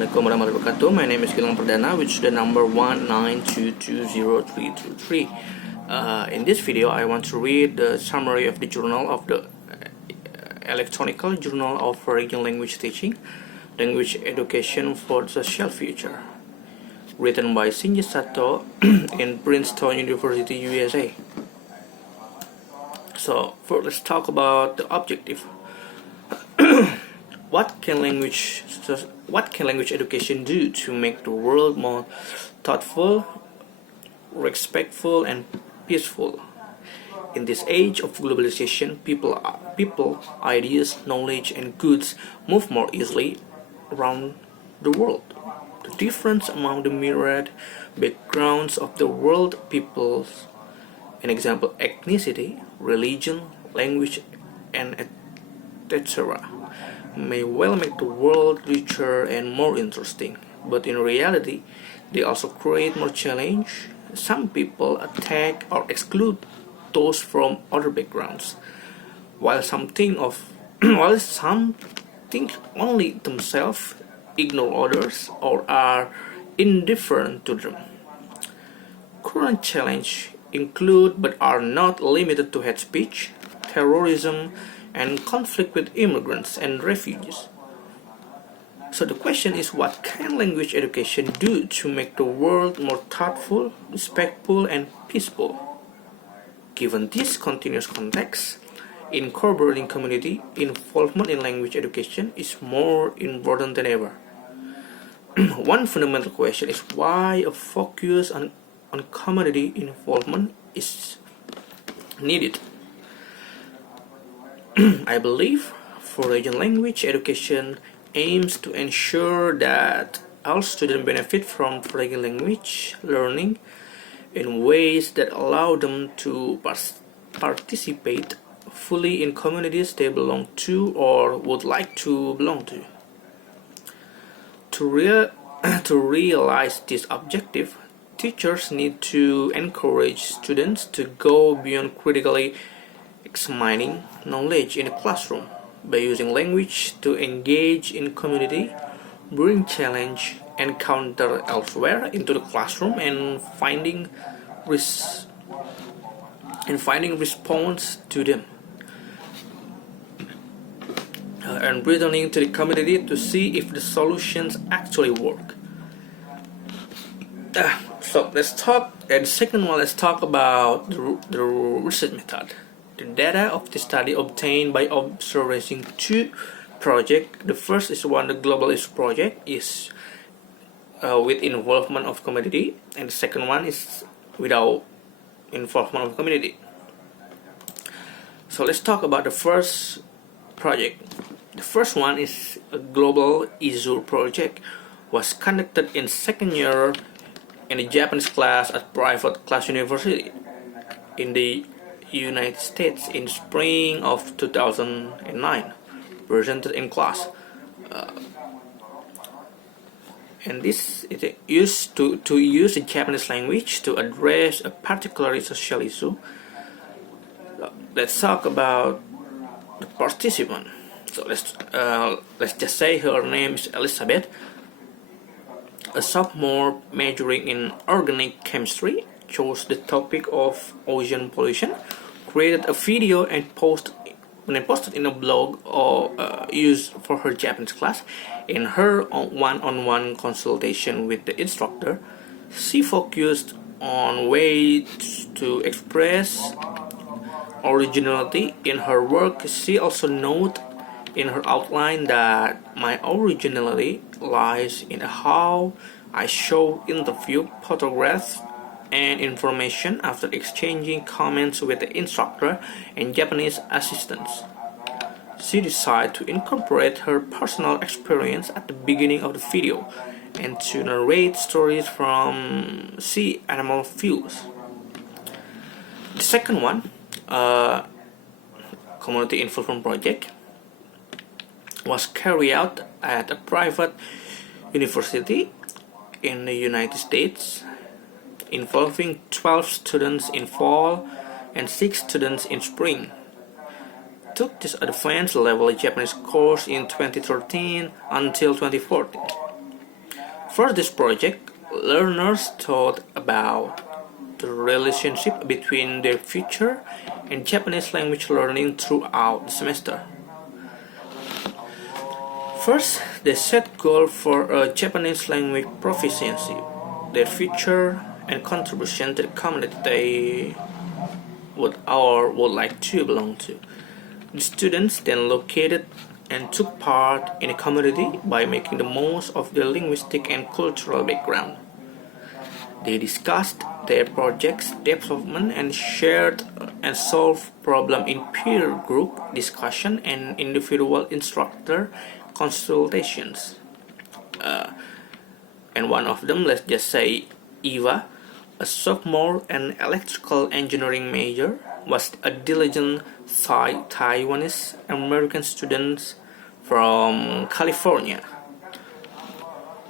Assalamualaikum warahmatullahi wabarakatuh. My name is Gilang Perdana, which is the number 192203323. In this video, I want to read the summary of the journal of the Electronical Journal of Foreign Language Teaching, Language Education for the Social Future, written by Shinji Sato in Princeton University, USA. So, first let's talk about the objective. What can language education do to make the world more thoughtful, respectful, and peaceful? In this age of globalization, people, ideas, knowledge, and goods move more easily around the world. The difference among the myriad backgrounds of the world peoples, an example, ethnicity, religion, language, and etc., may well make the world richer and more interesting, but in reality, they also create more challenge. Some people attack or exclude those from other backgrounds, while some think only themselves, ignore others, or are indifferent to them. Current challenges include but are not limited to hate speech, terrorism, and conflict with immigrants and refugees. So the question is, what can language education do to make the world more thoughtful, respectful, and peaceful? Given this continuous context, incorporating community involvement in language education is more important than ever. One fundamental question is why a focus on community involvement is needed. I believe foreign language education aims to ensure that all students benefit from foreign language learning in ways that allow them to participate fully in communities they belong to or would like to belong to. To realize this objective, teachers need to encourage students to go beyond critically examining knowledge in the classroom by using language to engage in community, bring challenge encounter elsewhere into the classroom, and finding response to them, and returning to the community to see if the solutions actually work. So let's talk. And second one, let's talk about the research method. The data of the study obtained by observing two projects. The first is the Global Issue Project, is with involvement of community, and the second one is without involvement of community. So let's talk about the first project. The first one is a Global Issue Project, was conducted in second year in a Japanese class at private class university in the United States in spring of 2009, presented in class, and this is used to use the Japanese language to address a particular social issue. Let's talk about the participant. So let's just say her name is Elizabeth, a sophomore majoring in organic chemistry, chose the topic of ocean pollution, created a video and posted in a blog or used for her Japanese class. In her one-on-one consultation with the instructor, she focused on ways to express originality in her work. She also noted in her outline that my originality lies in how I show interview photographs and information after exchanging comments with the instructor and Japanese assistants. She decided to incorporate her personal experience at the beginning of the video and to narrate stories from sea animal views. The second one, Community Involvement Project, was carried out at a private university in the United States, involving 12 students in fall and 6 students in spring. Took this advanced level Japanese course in 2013 until 2014. For this project, learners thought about the relationship between their future and Japanese language learning throughout the semester. First, they set goals for a Japanese language proficiency, their future, and contribution to the community they would like to belong to. The students then located and took part in a community by making the most of their linguistic and cultural background. They discussed their project's development and shared and solved problems in peer group discussion and individual instructor consultations. And one of them, let's just say Eva, a sophomore and electrical engineering major, was a diligent Taiwanese American student from California.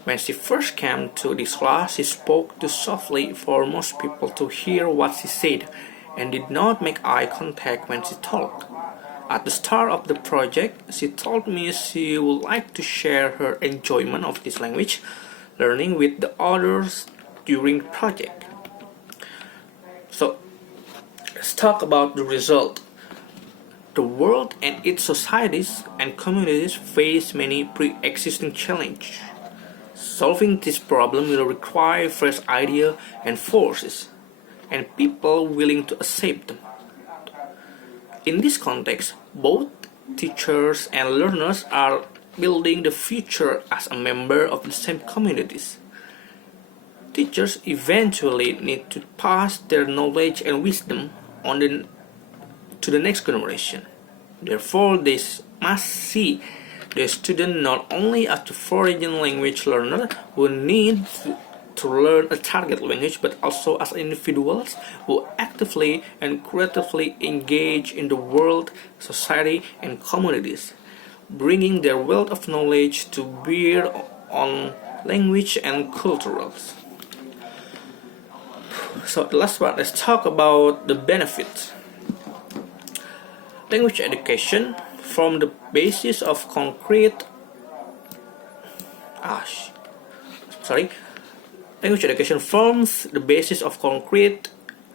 When she first came to this class, she spoke too softly for most people to hear what she said and did not make eye contact when she talked. At the start of the project, she told me she would like to share her enjoyment of this language learning with the others during the project. So, let's talk about the result. The world and its societies and communities face many pre-existing challenges. Solving this problem will require fresh ideas and forces, and people willing to accept them. In this context, both teachers and learners are building the future as a member of the same communities. Teachers eventually need to pass their knowledge and wisdom to the next generation. Therefore, they must see the student not only as the foreign language learner who need to learn a target language, but also as individuals who actively and creatively engage in the world, society, and communities, bringing their wealth of knowledge to bear on language and cultures. So the last part, let's talk about the benefits. Language education from the basis of concrete Language education forms the basis of concrete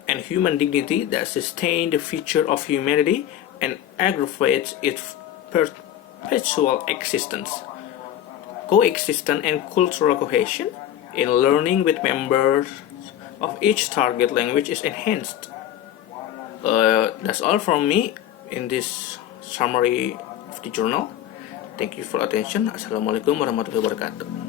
and human dignity that sustain the future of humanity and aggravates its perpetual existence. Coexistence and cultural cohesion in learning with members of each target language is enhanced. That's all from me in this summary of the journal. Thank you for attention. Assalamualaikum warahmatullahi wabarakatuh.